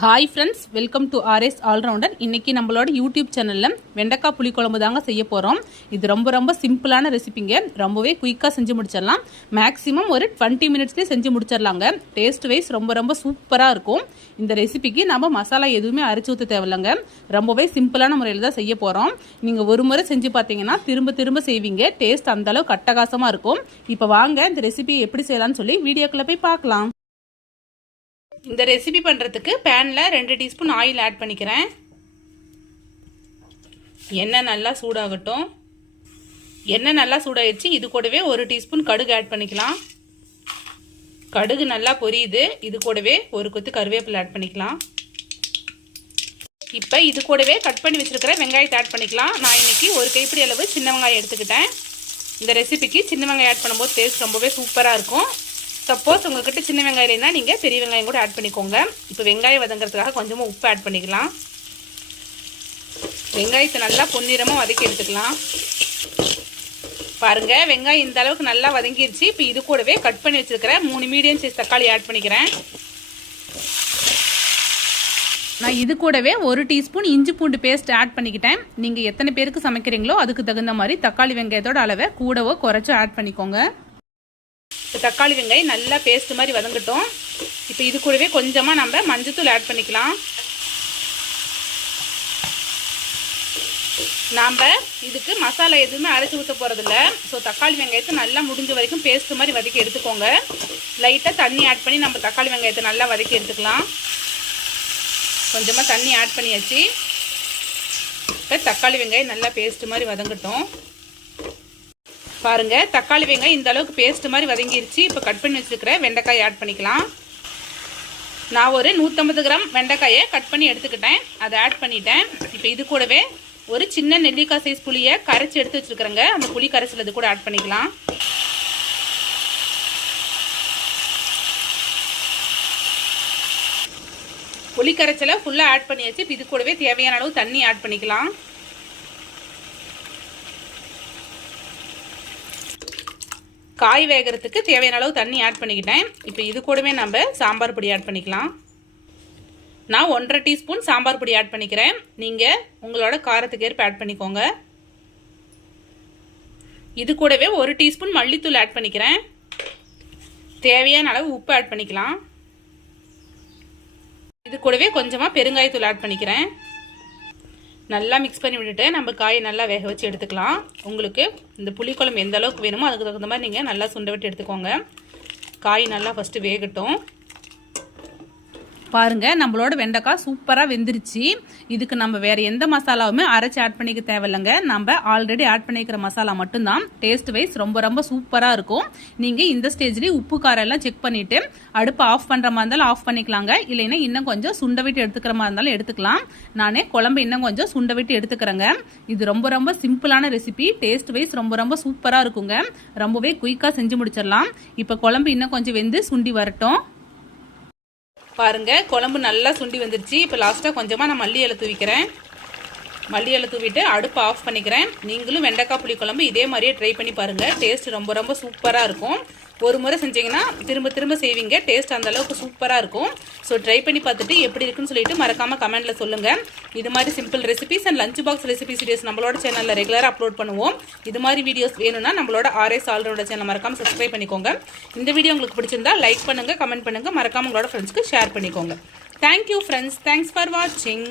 Hi friends, welcome to RS allrounder. இன்றைக்கி நம்மளோட YouTube சேனலில் வெண்டைக்காய் புளிக்குழம்பு தாங்க செய்ய போகிறோம். இது ரொம்ப சிம்பிளான ரெசிபிங்க. ரொம்பவே குயிக்காக செஞ்சு முடிச்சிடலாம். மேக்ஸிமம் ஒரு 20 மினிட்ஸ்லேயே செஞ்சு முடிச்சிடலாங்க. டேஸ்ட் வைஸ் ரொம்ப சூப்பராக இருக்கும். இந்த ரெசிபிக்கு நம்ம மசாலா எதுவுமே அரைச்சி ஊற்ற தேவையில்லைங்க. ரொம்பவே சிம்பிளான முறையில் தான் செய்ய போகிறோம். நீங்கள் ஒரு முறை செஞ்சு பார்த்தீங்கன்னா திரும்ப செய்வீங்க. டேஸ்ட் அந்தளவுக்கு அட்டகாசமாக இருக்கும். இப்போ வாங்க இந்த ரெசிபியை எப்படி செய்யலாம்னு சொல்லி வீடியோக்குள்ளே போய் பார்க்கலாம். இந்த ரெசிபி பண்ணுறதுக்கு பேனில் 2 டீஸ்பூன் ஆயில் ஆட் பண்ணிக்கிறேன். எண்ணெய் நல்லா சூடாகட்டும். எண்ணெய் நல்லா சூடாகிடுச்சு. இது கூடவே 1 டீஸ்பூன் கடுகு ஆட் பண்ணிக்கலாம். கடுகு நல்லா பொரியுது. இது கூடவே 1 கொத்து கருவேப்பிலை ஆட் பண்ணிக்கலாம். இப்போ இது கூடவே கட் பண்ணி வச்சுருக்கிற வெங்காயத்தை ஆட் பண்ணிக்கலாம். நான் இன்னைக்கு 1 கைப்பிடி அளவு சின்ன வெங்காயம் எடுத்துக்கிட்டேன். இந்த ரெசிபிக்கு சின்ன வெங்காயம் ஆட் பண்ணும்போது டேஸ்ட் ரொம்பவே சூப்பராக இருக்கும். சப்போஸ் உங்கள்கிட்ட சின்ன வெங்காயம் இல்லைன்னா நீங்கள் பெரிய வெங்காயம் கூட ஆட் பண்ணிக்கோங்க. இப்போ வெங்காயம் வதங்கிறதுக்காக கொஞ்சமாக உப்பு ஆட் பண்ணிக்கலாம். வெங்காயத்தை நல்லா பொன்னிறமாக வதக்கி எடுத்துக்கலாம். பாருங்கள், வெங்காயம் இந்த அளவுக்கு நல்லா வதங்கிடுச்சு. இப்போ இது கூடவே கட் பண்ணி வச்சுருக்கிற 3 மீடியம் சைஸ் தக்காளி ஆட் பண்ணிக்கிறேன். நான் இது கூடவே 1 டீஸ்பூன் இஞ்சி பூண்டு பேஸ்ட் ஆட் பண்ணிக்கிட்டேன். நீங்கள் எத்தனை பேருக்கு சமைக்கிறீங்களோ அதுக்கு தகுந்த மாதிரி தக்காளி வெங்காயத்தோட அளவை கூடவோ குறைச்சோ ஆட் பண்ணிக்கோங்க. இப்போ தக்காளி வெங்காயம் நல்லா பேஸ்ட் மாதிரி வதங்கட்டும். இப்போ இது கூடவே கொஞ்சமாக நம்ம மஞ்சத்தூள் ஆட் பண்ணிக்கலாம். நாம் இதுக்கு மசாலா எதுவுமே அரைச்சி ஊற்ற போகிறதில்ல. ஸோ தக்காளி வெங்காயத்தை நல்லா முடிஞ்ச வரைக்கும் பேஸ்ட் மாதிரி வதக்கி எடுத்துக்கோங்க. லைட்டாக தண்ணி ஆட் பண்ணி நம்ம தக்காளி வெங்காயத்தை நல்லா வதக்கி எடுத்துக்கலாம். கொஞ்சமாக தண்ணி ஆட் பண்ணியாச்சு. இப்போ தக்காளி வெங்காயம் நல்லா பேஸ்ட் மாதிரி வதங்கட்டும். பாருங்க, தக்காளி வெங்காயம் இந்த அளவுக்கு பேஸ்ட் மாதிரி வதங்கிருச்சு. இப்போ கட் பண்ணி வச்சுருக்கிற வெண்டைக்காய் ஆட் பண்ணிக்கலாம். நான் ஒரு 150 கிராம் வெண்டைக்காயை கட் பண்ணி எடுத்துக்கிட்டேன். அதை ஆட் பண்ணிட்டேன். இப்போ இது கூடவே ஒரு சின்ன நெல்லிக்காய் சைஸ் புளியை கரைச்சி எடுத்து வச்சுருக்கிறேங்க. அந்த புளி கரைசல் இது கூட ஆட் பண்ணிக்கலாம். புளி கரைச்சலை ஃபுல்லாக ஆட் பண்ணியாச்சு. இப்போ இது கூடவே தேவையான அளவு தண்ணி ஆட் பண்ணிக்கலாம். காய் வேகிறதுக்கு தேவையான அளவு தண்ணி ஆட் பண்ணிக்கிட்டேன். இப்போ இது கூடவே நம்ம சாம்பார் பொடி ஆட் பண்ணிக்கலாம். நான் 1.5 டீஸ்பூன் சாம்பார் பொடி ஆட் பண்ணிக்கிறேன். நீங்கள் உங்களோட காரத்துக்கு ஏற்ப ஆட் பண்ணிக்கோங்க. இது கூடவே 1 டீஸ்பூன் மல்லித்தூள் ஆட் பண்ணிக்கிறேன். தேவையான அளவு உப்பு ஆட் பண்ணிக்கலாம். இது கூடவே கொஞ்சமாக பெருங்காயத்தூள் ஆட் பண்ணிக்கிறேன். நல்லா மிக்ஸ் பண்ணி விட்டுட்டு நம்ம காயை நல்லா வேக வச்சு எடுத்துக்கலாம். உங்களுக்கு இந்த புளிக்குழம்பு எந்த அளவுக்கு வேணுமோ அதுக்கு தகுந்த மாதிரி நீங்கள் நல்லா சுண்ட விட்டு எடுத்துக்கோங்க. காய் நல்லா ஃபஸ்ட்டு வேகட்டும். பாருங்க, நம்மளோட வெண்டைக்காய் சூப்பராக வெந்துருச்சு. இதுக்கு நம்ம வேற எந்த மசாலாவுமே அரைச்சி ஆட் பண்ணிக்க தேவையில்லைங்க. நம்ம ஆல்ரெடி ஆட் பண்ணிக்கிற மசாலா மட்டும்தான். டேஸ்ட் வைஸ் ரொம்ப சூப்பராக இருக்கும். நீங்கள் இந்த ஸ்டேஜ்லேயே உப்பு காரம் எல்லாம் செக் பண்ணிவிட்டு அடுப்பு ஆஃப் பண்ணுற மாதிரி இருந்தாலும் ஆஃப் பண்ணிக்கலாங்க. இல்லைன்னா இன்னும் கொஞ்சம் சுண்ட விட்டு எடுத்துக்கிற மாதிரி இருந்தாலும் எடுத்துக்கலாம். நானே குழம்பு இன்னும் கொஞ்சம் சுண்ட விட்டு எடுத்துக்கிறேங்க. இது ரொம்ப சிம்பிளான ரெசிபி. டேஸ்ட் வைஸ் ரொம்ப சூப்பராக இருக்குங்க. ரொம்பவே குயிக்காக செஞ்சு முடிச்சிடலாம். இப்போ குழம்பு இன்னும் கொஞ்சம் வெந்து சுண்டி வரட்டும். பாருங்க, குழம்பு நல்லா சுண்டி வந்துருச்சு. இப்போ லாஸ்ட்டாக கொஞ்சமாக நான் மல்லி இலை தூவிக்கிறேன். மல்லி இலை தூவிட்டு அடுப்பு ஆஃப் பண்ணிக்கிறேன். நீங்களும் வெண்டைக்காய் புளி குழம்பு இதே மாதிரியே ட்ரை பண்ணி பாருங்கள். டேஸ்ட் ரொம்ப சூப்பராக இருக்கும். ஒரு முறை செஞ்சீங்கன்னா திரும்ப செய்வீங்க. டேஸ்ட் அந்த அளவுக்கு சூப்பராக இருக்கும். ஸோ ட்ரை பண்ணி பார்த்துட்டு எப்படி இருக்குன்னு சொல்லிட்டு மறக்காமல் கமெண்ட்டில் சொல்லுங்கள். இது மாதிரி simple recipes and lunch box recipes videos நம்மளோட சேனலில் ரெகுலராக அப்லோட் பண்ணுவோம். இது மாதிரி வீடியோஸ் வேணும்னா நம்மளோட ஆர்எஸ் ஆல்ரவுண்டர் சேனல் மறக்காமல் சப்ஸ்கிரைப் பண்ணிக்கோங்க. இந்த வீடியோ உங்களுக்கு பிடிச்சிருந்தா லைக் பண்ணுங்கள், கமெண்ட் பண்ணுங்கள், மறக்காமல் உங்களோட ஃப்ரெண்ட்ஸ்க்கு ஷேர் பண்ணிக்கோங்க. Thank you friends. தேங்க்ஸ் ஃபார் வாட்சிங்.